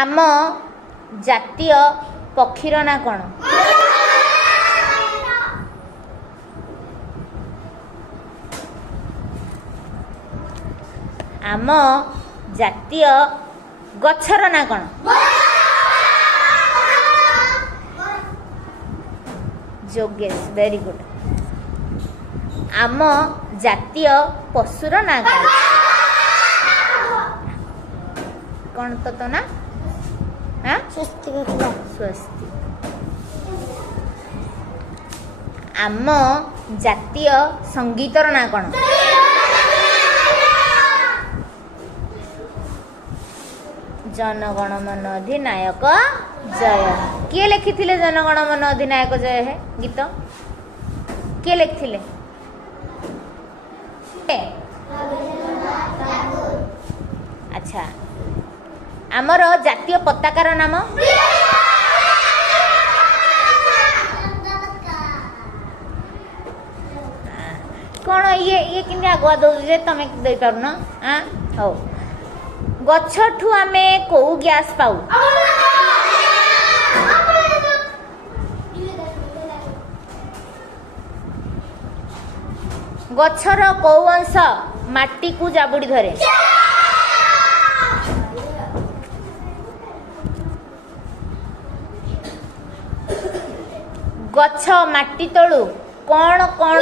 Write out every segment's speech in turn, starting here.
आम जातीय पक्षीर ना कौन आम जातीय गछर ना कौन जोगेश वेरी गुड आम जातीय पशुर ना कौन तो ना स्वस्ति आम जातीय संगीतर ना कौन जनगण मन अधिनायक जय किए लिखिथिले जनगण मन अधिनायक जय है गीत किए लिखिथिले अच्छा आमर जातीय पताकार नाम कौन ये कि आगुआ दौजे तुम दे पार हो गछठू आमे को गैस पाऊ गछर को अंश माटी को जाबुड़ी धरे गछ माटी तलू कौन कौन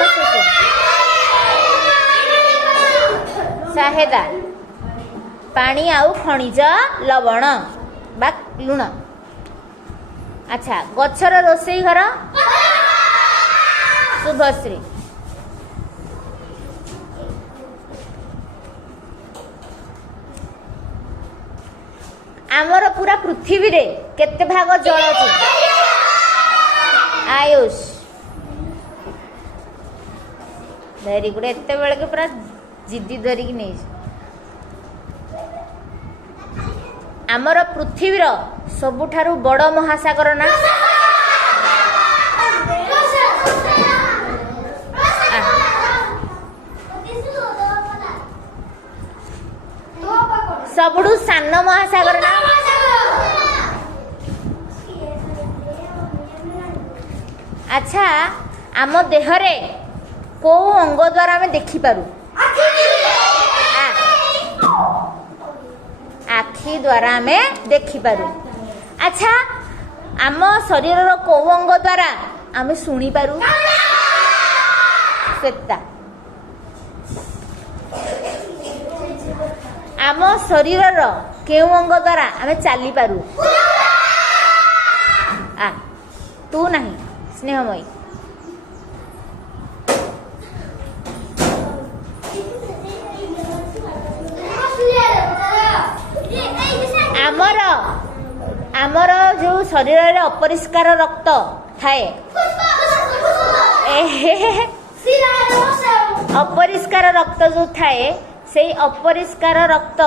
साहेदा पानी आउ खनिज लवण बा लुण अच्छा गछर रोसई घर शुभश्री आमर पूरा पृथ्वी रे केते भाग जल अछि आयुष वेरी गुड एते बेले के पूरा जिद्दी धरिकी नहीं आमर पृथ्वीर सबुठारु बड़ महासागर ना सबुठु सान महासागर ना अच्छा आम देहरे को अंग द्वारा आम देखि पारू आखि द्वारा आम देखि पारू अच्छा आम शरीर को अंग द्वारा आम शुणी पारू श्वेता आम शरीर केउ अंग द्वारा आम चली पारू तू नहीं स्नेहमयी आमर आमर जो शरीर रे अपरिष्कार रक्त थाए अपरिष्कार रक्त जो थाए से अपरिष्कार रक्त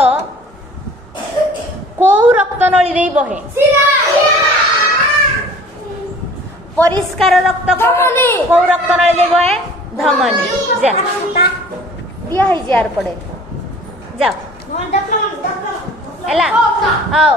को रक्त नली रे बहे परिष्कार रक्त को रक्त नली रे बहे धमनी जा दिया है यार पड़े जाओ एला आओ